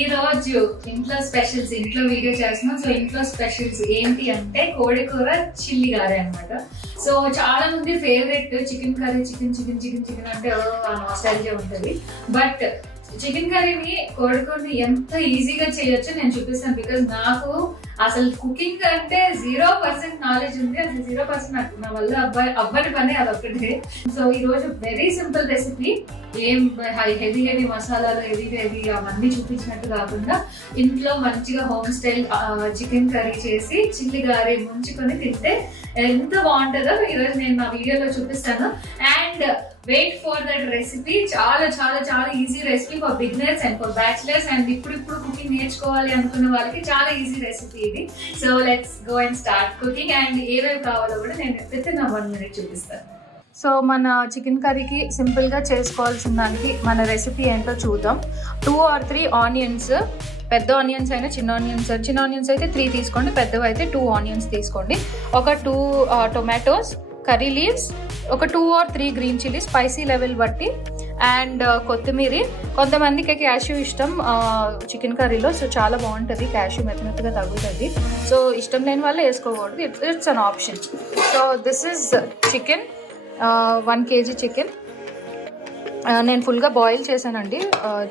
ఈ రోజు ఇంట్లో స్పెషల్స్ ఇంట్లో వీడియో చేస్తున్నాం. సో ఇంట్లో స్పెషల్స్ ఏంటి అంటే కోడి కూర చిల్లి గారే అనమాట సో చాలా మంది favourite chicken curry chicken chicken chicken chicken అంటే నాస్టాలజీ ఉంటుంది. బట్ చికెన్ కర్రీని కోడికూరని ఎంత ఈజీగా చేయొచ్చో నేను చూపిస్తాను బికాజ్ నాకు అసలు కుకింగ్ అంటే జీరో పర్సెంట్ నాలెడ్జ్ ఉంది అసలు జీరో పర్సెంట్ నా వల్ల అబ్బాయి అబ్బాయి పని ఒకటి సో ఈ రోజు వెరీ సింపుల్ రెసిపీ ఏం హెవీ హెవీ మసాలాలు హెవీ హెవీ అవన్నీ చూపించినట్టు కాకుండా ఇంట్లో మంచిగా హోమ్ స్టైల్ చికెన్ కర్రీ చేసి చిల్లి గారి ముంచుకొని తింటే ఎంత బాగుంటుందో ఈరోజు నేను నా వీడియోలో చూపిస్తాను. And wait for that recipe చాలా చాలా చాలా easy recipe for beginners and for bachelors and ఇప్పుడు ఇప్పుడు కుకింగ్ నేర్చుకోవాలి అనుకున్న వాళ్ళకి చాలా ఈజీ రెసిపీ ఇది. So let's go and start cooking and ఏవేవి కావాలో కూడా నేను విత్ ఇన్ వన్ మినిట్ చూపిస్తాను. సో మన చికెన్ కర్రీకి సింపుల్గా చేసుకోవాల్సిన దానికి మన రెసిపీ ఏంటో చూద్దాం. టూ ఆర్ త్రీ ఆనియన్స్ పెద్ద ఆనియన్స్ అయినా చిన్న ఆనియన్స్ చిన్న ఆనియన్స్ అయితే త్రీ తీసుకోండి పెద్దవి అయితే టూ ఆనియన్స్ తీసుకోండి. ఒక two tomatoes uh, curry leaves ఒక two or three green chilli spicy level బట్టి అండ్ uh, కొత్తిమీర. కొంతమందికి క్యాష్యూ ఇష్టం చికెన్ కర్రీలో సో చాలా బాగుంటుంది క్యాష్యూ మెత్తమెత్తగా తగ్గుతుంది సో ఇష్టం లేని వాళ్ళు వేసుకోకూడదు. It's it's an option so this is chicken one KG chicken నేను ఫుల్గా బాయిల్ చేశానండి.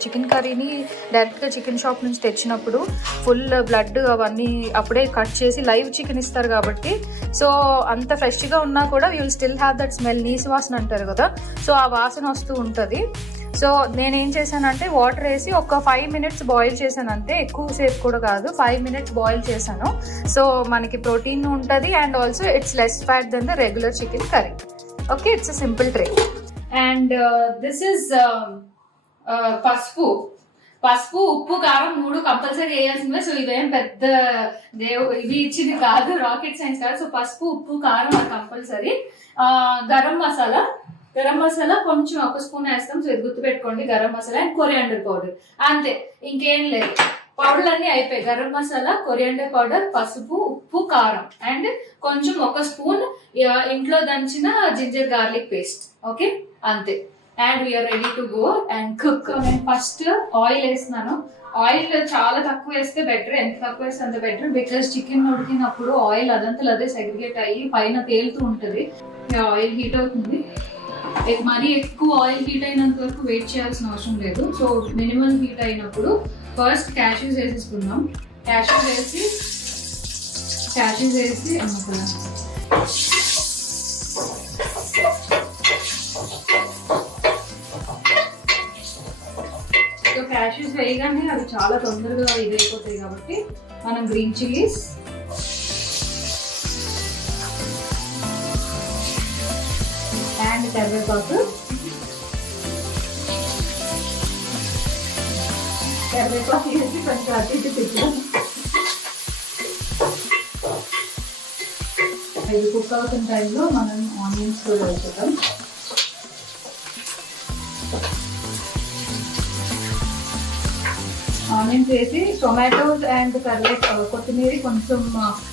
చికెన్ కర్రీని డైరెక్ట్గా చికెన్ షాప్ నుంచి తెచ్చినప్పుడు ఫుల్ బ్లడ్ అవన్నీ అప్పుడే కట్ చేసి లైవ్ చికెన్ ఇస్తారు కాబట్టి. సో అంత ఫ్రెష్గా ఉన్నా కూడా you will still have that smell నీసు వాసన అంటారు కదా. సో ఆ వాసన వస్తూ ఉంటుంది. సో నేనేం చేశానంటే వాటర్ వేసి ఒక ఫైవ్ మినిట్స్ బాయిల్ చేశాను అంతే ఎక్కువసేపు కూడా కాదు ఫైవ్ మినిట్స్ బాయిల్ చేశాను. సో మనకి ప్రోటీన్ ఉంటుంది and also it's less fat then the regular chicken curry okay it's a simple tray and uh, this is um, uh, పసుపు. పసుపు ఉప్పు కారం మూడు కంపల్సరీ వేయాల్సిందే. సో ఇవేం పెద్ద దేవు ఇవి ఇచ్చింది కాదు రాకెట్ సైన్స్ కాదు. సో పసుపు ఉప్పు కారం అది కంపల్సరీ గరం మసాలా గరం మసాలా కొంచెం ఒక స్పూన్ వేస్తాం. సో ఇది గుర్తుపెట్టుకోండి. Garam masala and coriander powder అంతే. ఇంకేం లేదు. పౌడర్లన్నీ అయిపోయాయి. గరం మసాలా కొరియాండర్ పౌడర్ పసుపు ఉప్పు కారం అండ్ కొంచెం ఒక స్పూన్ ఇంట్లో దంచిన జింజర్ గార్లిక్ పేస్ట్. ఓకే? అంతే. And we are ready to go and cook నేను ఫస్ట్ ఆయిల్ వేస్తున్నాను. ఆయిల్ చాలా తక్కువ వేస్తే బెటర్ ఎంత తక్కువ వేస్తే అంత బెటర్ బికాస్ చికెన్ ఉడికినప్పుడు ఆయిల్ అదంతా అదే సెగ్రిగేట్ అయ్యి పైన తేలుతూ ఉంటుంది. ఆయిల్ హీట్ అవుతుంది. మరీ ఎక్కువ ఆయిల్ హీట్ అయినంత వరకు వెయిట్ చేయాల్సిన అవసరం లేదు. సో మినిమం హీట్ అయినప్పుడు ఫస్ట్ క్యాష్యూస్ వేసేసుకున్నాం క్యాష్యూస్ వేసి క్యాష్యూస్ వేసి అమ్ముకున్నాం సో క్యాష్యూస్ వేయగానే అవి చాలా తొందరగా ఇదైపోతాయి కాబట్టి మనం గ్రీన్ చిల్లీస్ అండ్ కరివేపాకు. కరివేపాకు వేసి కొంచెం అటు ఇటు ఇది కుక్ అవుతున్న టైంలో మనం ఆనియన్స్ కూడా వేసుకుందాం. ఆనియన్స్ వేసి టొమాటోస్ అండ్ కర్రీ కొత్తిమీర కొంచెం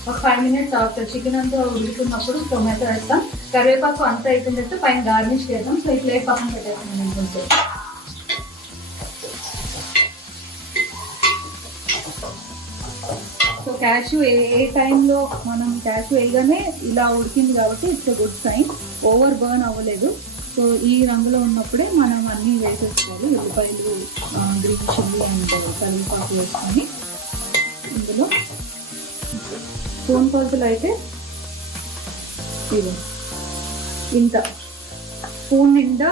ఒక ఫైవ్ మినిట్స్ ఆఫ్టర్ చికెన్ అంతా ఉడుకుతున్నప్పుడు టొమాటో వేస్తాం. కరివేపాకు అంతా అయిపోయిన తర్వాత పైన గార్నిష్ చేద్దాం. సో ఈ ప్లేట్ పక్కన పెట్టేస్తాం. కొంచెం క్యాష్యూ ఏ ఏ టైంలో మనం క్యాషు వేయగానే ఇలా ఉడికింది కాబట్టి it's good sign over burn అవ్వలేదు. సో ఈ రంగులో ఉన్నప్పుడే మనం అన్నీ వేసేసుకోవాలి. ఉల్లిపాయలు గ్రీన్ చిల్లీ అండ్ కరివేపాకు వేసుకొని ఇందులో స్పూన్ కొలతలు అయితే ఇది ఇంత. స్పూన్ నిండా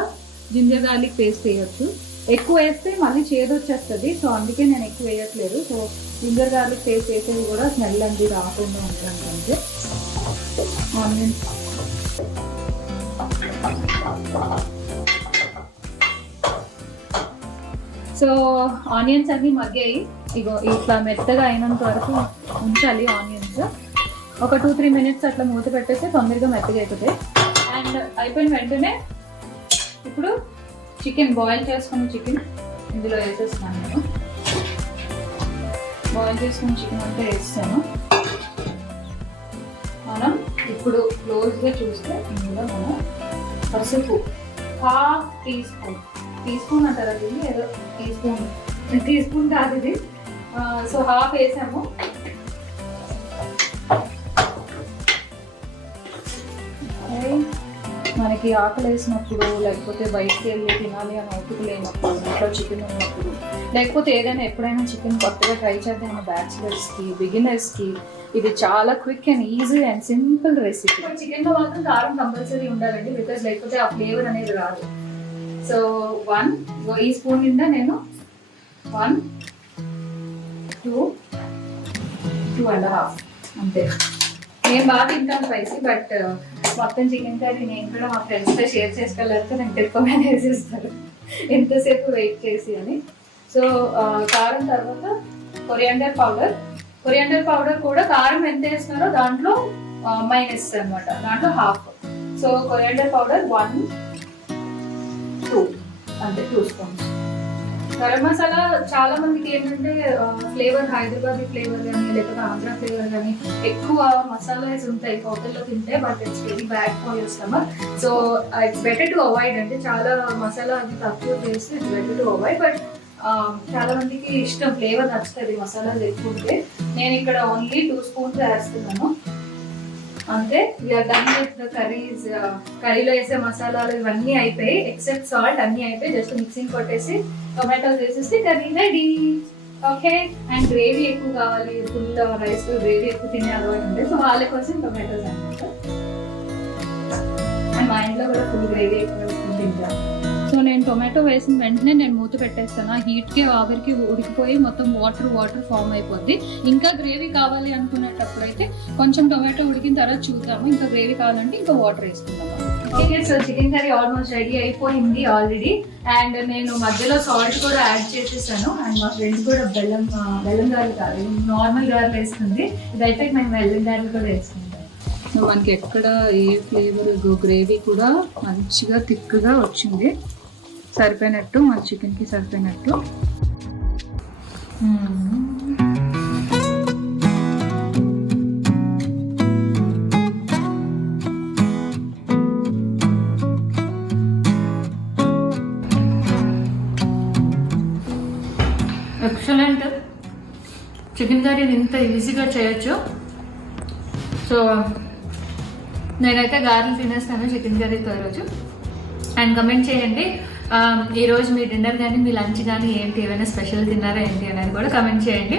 జింజర్ గార్లిక్ పేస్ట్ వేయచ్చు. ఎక్కువ వేస్తే మళ్ళీ చేదు వచ్చేస్తుంది. సో అందుకే నేను ఎక్కువ వేయట్లేదు. సో జింజర్ గార్లిక్ పేస్ట్ వేసేది కూడా స్మెల్ అనేది రాకుండా ఉండడానికి ఆనియన్స్ సో ఆనియన్స్ అన్ని మగ్గాయి. ఇగో ఇట్లా మెత్తగా అయినంత వరకు ఉంచాలి ఆనియన్స్. ఒక టూ త్రీ మినిట్స్ అట్లా మూత పెట్టేస్తే తొందరగా మెత్తగా అవుతుంది అండ్ అయిపోయిన వెంటనే ఇప్పుడు చికెన్ బాయిల్ చేసుకున్న చికెన్ ఇందులో వేసేస్తాను నేను. బాయిల్ చేసుకున్న చికెన్ అంతా వేస్తాను. మనం ఇప్పుడు క్లోజ్గా చూస్తే ఇందులో మనం పసుపు half teaspoon. Teaspoon అంటారా దీన్ని? ఏదో టీ స్పూన్. టీ స్పూన్ కాదు ఇది. సో హాఫ్ వేసాము. మనకి ఆకలి వేసినప్పుడు లేకపోతే బయటకు వెళ్ళి తినాలి అని ఓపిక లేనప్పుడు ఇంట్లో చికెన్ ఉన్నప్పుడు లేకపోతే ఏదైనా ఎప్పుడైనా చికెన్ కొత్తగా ట్రై చేద్దాం బ్యాచిలర్స్కి బిగినర్స్కి ఇది చాలా quick and easy and simple recipe చికెన్లో మాత్రం కారం కంపల్సరీ ఉండాలండి బికాజ్ లేకపోతే ఆ ఫ్లేవర్ అనేది రాదు. సో వన్ ఈ స్పూన్ నిండా నేను one two two and half అంతే. నేను బాగా తింటాను స్పైసీ బట్ uh, మొత్తం చికెన్ కర్రీ నేను కూడా మా ఫ్రెండ్స్తో షేర్ చేసుకోలేకపోతే నాకు ఎక్కువ మేనేజ్ చేస్తారు. ఎంతసేపు వెయిట్ చేసి అని. సో uh, కారం తర్వాత కొరియాండర్ పౌడర్ కొరియాండర్ పౌడర్ కూడా కారం ఎంత వేస్తున్నారో దాంట్లో uh, మైనస్ అనమాట దాంట్లో half so coriander powder one two అంతే టూ స్పూన్స్ గరం మసాలా చాలా మందికి ఏంటంటే ఫ్లేవర్ హైదరాబాద్ ఫ్లేవర్ కానీ లేకపోతే ఆంధ్ర ఫ్లేవర్ కానీ ఎక్కువ మసాలాస్ ఉంటాయి. హోటల్లో తింటే but it's very bad for your stomach so it's better to avoid అంటే చాలా మసాలా అది తక్కువ చేస్తే it's better to avoid but చాలా మందికి ఇష్టం ఫ్లేవర్ నచ్చుతుంది మసాలాలు ఎక్కువ ఉంటే నేను ఇక్కడ ఓన్లీ టూ స్పూన్స్ వేస్తున్నాను. అంతే వీఆర్ డన్ విత్ కర్రీస్ కర్రీలో వేసే మసాలాలు ఇవన్నీ అయిపోయి ఎక్సెప్ట్ సాల్ట్ అన్నీ అయిపోయి జస్ట్ మిక్సింగ్ కొట్టేసి టొమాటోస్ వేసేసి curry ready okay and gravy ఎక్కువ కావాలి ఫుల్ రైస్ గ్రేవీ ఎక్కువ తినే అలవాటు ఉంది సో వాళ్ళ కోసం టొమాటోస్ అనమాట అండ్ మా ఇంట్లో కూడా ఫుల్ గ్రేవీ ఎక్కువ తింటాం సో నేను టొమాటో వేసిన వెంటనే నేను మూత పెట్టేస్తాను. ఆ హీట్కి ఆవిరికి ఉడికిపోయి మొత్తం వాటర్ వాటర్ ఫామ్ అయిపోద్ది. ఇంకా గ్రేవీ కావాలి అనుకునేటప్పుడు అయితే కొంచెం టొమాటో ఉడికిన తర్వాత చూద్దాము. ఇంకా గ్రేవీ కావాలంటే ఇంకా వాటర్ వేసుకుందాము. Okay so chicken curry almost ready అయిపోయింది ఆల్రెడీ. అండ్ నేను మధ్యలో సాల్ట్ కూడా యాడ్ చేసేసాను. అండ్ మా ఫ్రెండ్ కూడా బెల్లం బెల్లం గారెలు కాదు నార్మల్ గారెలు వేస్తుంది. ఇదైతే మేము బెల్లం గారెలు కూడా సో మనకి ఎక్కడ ఏ ఫ్లేవర్ గ్రేవీ కూడా మంచిగా థిక్గా వచ్చింది. సరిపోయినట్టు మన చికెన్కి సరిపోయినట్టు. ఎక్సలెంట్. చికెన్ కర్రీ ఇంత ఈజీగా చేయొచ్చు. సో నేనైతే గారెలు తినేస్తాను చికెన్ కర్రీతో ఈరోజు అండ్ కమెంట్ చేయండి Um, ఈరోజు మీ డిన్నర్ కానీ మీ లంచ్ కానీ ఏంటి? ఏమైనా స్పెషల్ తిన్నారా ఏంటి అనేది కూడా కమెంట్ చేయండి.